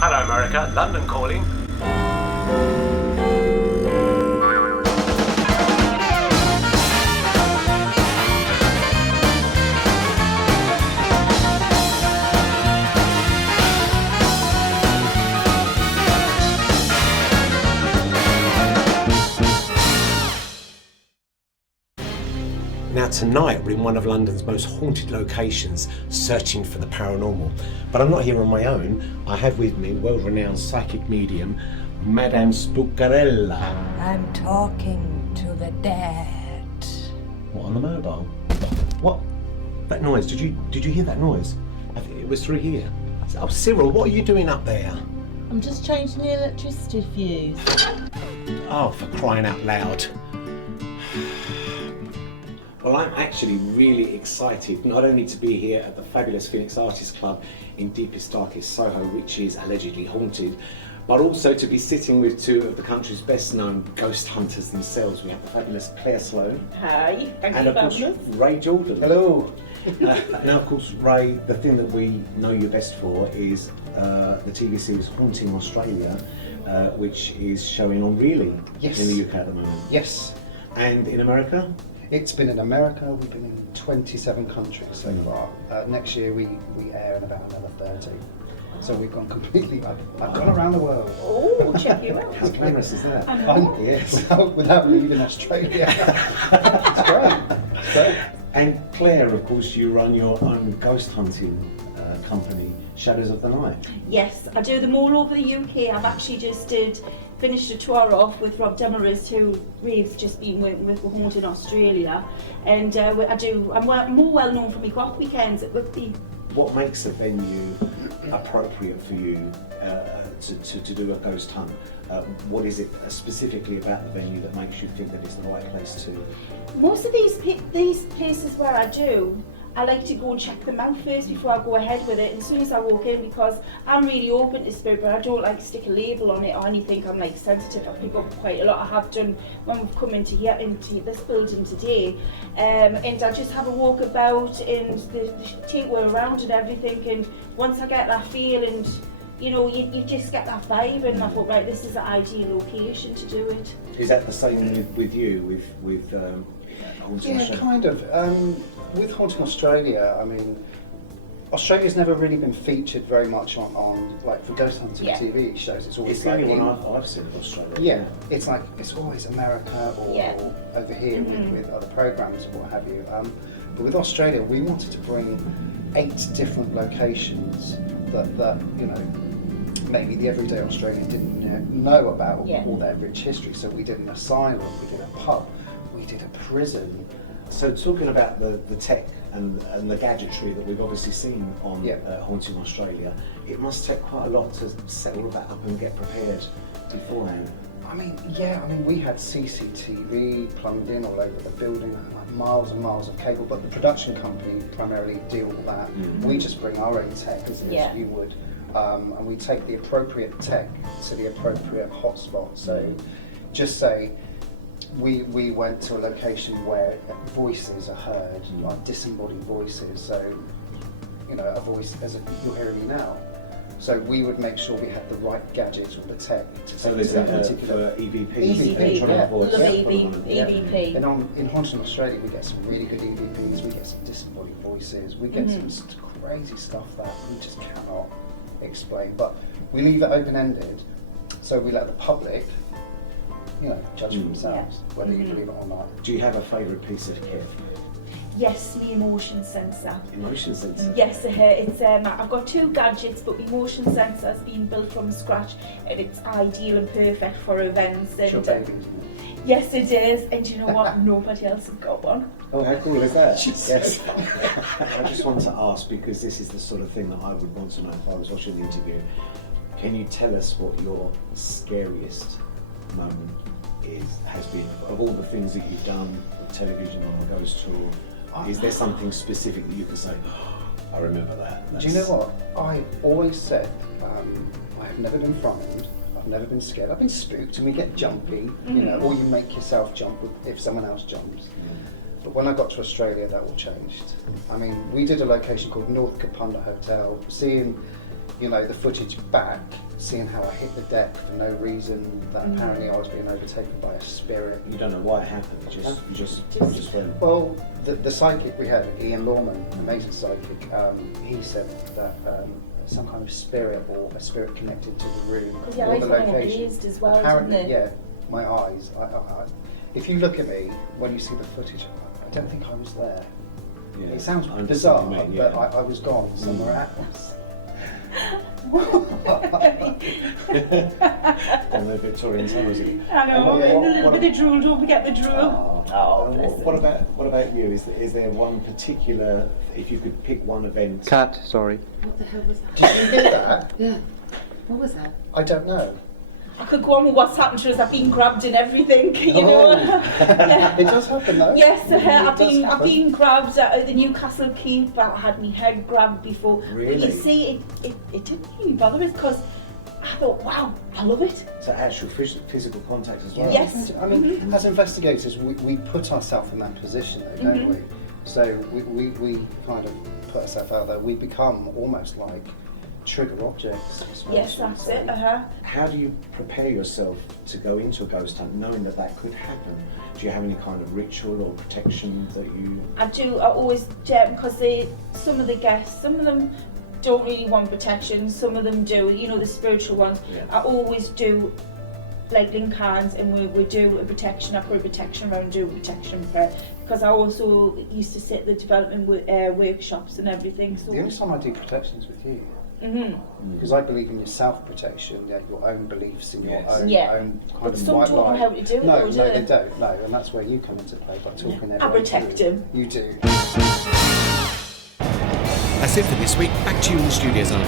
Hello, America. London calling. Now tonight we're in one of London's most haunted locations, searching for the paranormal. But I'm not here on my own. I have with me world-renowned psychic medium, Madame Spookarella. I'm talking to the dead. What, on the mobile? What? That noise, did you hear that noise? It was through here. Oh, Cyril, what are you doing up there? I'm just changing the electricity fuse. Oh, for crying out loud. Well, I'm actually really excited not only to be here at the fabulous Phoenix Artists Club in deepest, darkest Soho, which is allegedly haunted, but also to be sitting with two of the country's best known ghost hunters themselves. We have the fabulous Claire Sloan. Hi, thank and you, of course, fabulous. Ray Jordan. Hello. Now, of course, Ray, the thing that we know you best for is the TV series Haunting Australia, which is showing on Really Yes. in the UK at the moment. Yes, And in America? it's been in America. We've been in 27 countries so far. Next year we air in about another 30. So we've gone completely. I've gone around the world. Oh, check you out. How glamorous is that? Yes. without leaving Australia. It's great. It's great. And Claire, of course, you run your own ghost hunting company, Shadows of the Night. Yes, I do them all over the UK. I've actually just finished a tour off with Rob Demarest, who we've just been working with Haunting Australia. And I'm more well known for my goth weekends at Whitby. What makes a venue appropriate for you to do a ghost hunt? What is it specifically about the venue that makes you think that it's the right place to? Most of these places where I like to go and check them out first before I go ahead with it. And as soon as I walk in, because I'm really open to spirit, but I don't like to stick a label on it or anything. I'm like sensitive. I pick up quite a lot. I have done when we've come into this building today, and I just have a walk about and take her around and everything. And once I get that feel, and you just get that vibe, and I thought, right, this is the ideal location to do it. Is that the same with you, with Haunting Yeah, Australia? kind of. With Haunting Australia, I mean, Australia's never really been featured very much on like for ghost hunting Yeah. TV shows. It's always It's the like only one I've seen of Australia. yeah, it's always America or Yeah. over here with other programs or what have you. But with Australia, we wanted to bring 8 different locations that maybe the everyday Australian didn't know about Yeah. all their rich history. So we did an asylum, we did a pub, we did a prison. So talking about the tech and the gadgetry that we've obviously seen on Yeah. Haunting Australia, it must take quite a lot to set all of that up and get prepared beforehand. I mean, we had CCTV plumbed in all over the building, like miles and miles of cable, but the production company primarily deal with that. We just bring our own tech as you would, and we take the appropriate tech to the appropriate hotspot. So just say we went to a location where voices are heard, like disembodied voices, so a voice as you're hearing me now. So we would make sure we had the right gadgets or the tech to So take there's to that a particular for EVP, EVP, electronic yeah. voice. Love Yeah. EVP. And in Haunting Australia, we get some really good EVPs, we get some disembodied voices, we get some crazy stuff that we just cannot explain. But we leave it open-ended, so we let the public, judge for themselves whether you believe it or not. Do you have a favourite piece of kit? Yes, my emotion sensor. Emotion sensor? Yes, it's I've got 2 gadgets, but my motion sensor has been built from scratch, and it's ideal and perfect for events. It's your And baby, isn't it? yes, it is. And you know what? Nobody else has got one. Oh, how cool is that? Yes. I just want to ask, because this is the sort of thing that I would want to know if I was watching the interview. Can you tell us what your scariest moment has been? Of all the things that you've done with television on the Ghost Tour, is there something specific that you can say, oh, I remember that? Do you know what? I always said, I have never been frightened, I've never been scared, I've been spooked, and we get jumpy, or you make yourself jump if someone else jumps. But when I got to Australia, that all changed. I mean, we did a location called North Kapunda Hotel, seeing you know, the footage back, seeing how I hit the deck for no reason, that apparently I was being overtaken by a spirit. You don't know why it happened. You just went. Well, the psychic we had, Ian Lawman, amazing psychic, he said that some kind of spirit or a spirit connected to the room Because your or eyes the were more location. glazed as well, Apparently, didn't they? yeah, my eyes. If you look at me, when you see the footage, I don't think I was there. Yeah, It sounds I understand bizarre, what you mean, yeah. but I was gone somewhere else. On the Victorian time, was it? I know, And a little bit of drool, don't forget the drool. Oh, bless what about you? Is there one particular? If you could pick one event. Cat, sorry. What the hell was that? Did you hear that? Yeah. What was that? I don't know. I could go on with what's happened to us. I've been grabbed and everything, you know. Yeah. It does happen though. Yes, It I've does been happen. grabbed at the Newcastle Keep. I had my head grabbed before. Really? But you see, it didn't really bother us because I thought, wow, I love it. So actual physical contact as well. Yes. I mean, as investigators, we put ourselves in that position, though, don't we? So we kind of put ourselves out there. We become almost like trigger objects. I suppose Yes, you would that's say. it. How do you prepare yourself to go into a ghost hunt, knowing that that could happen? Do you have any kind of ritual or protection that you? I do. I always because some of the guests, some of them don't really want protection. Some of them do. You know, the spiritual ones. Yeah. I always do. Like link hands, and we do a protection. I put a protection around, do a protection prayer, because I also used to sit at the development workshops and everything. So. The only time I do protections with you, Mm-hmm. because I believe in your self-protection, your own beliefs, in your Yes. own, Yeah. own kind But of some white don't know light. how to do it, No, though, do no, they? they don't. No, and that's where you come into play by talking I everyone protect through. him. You do. That's it for this week. Back to you in the studios, Alan.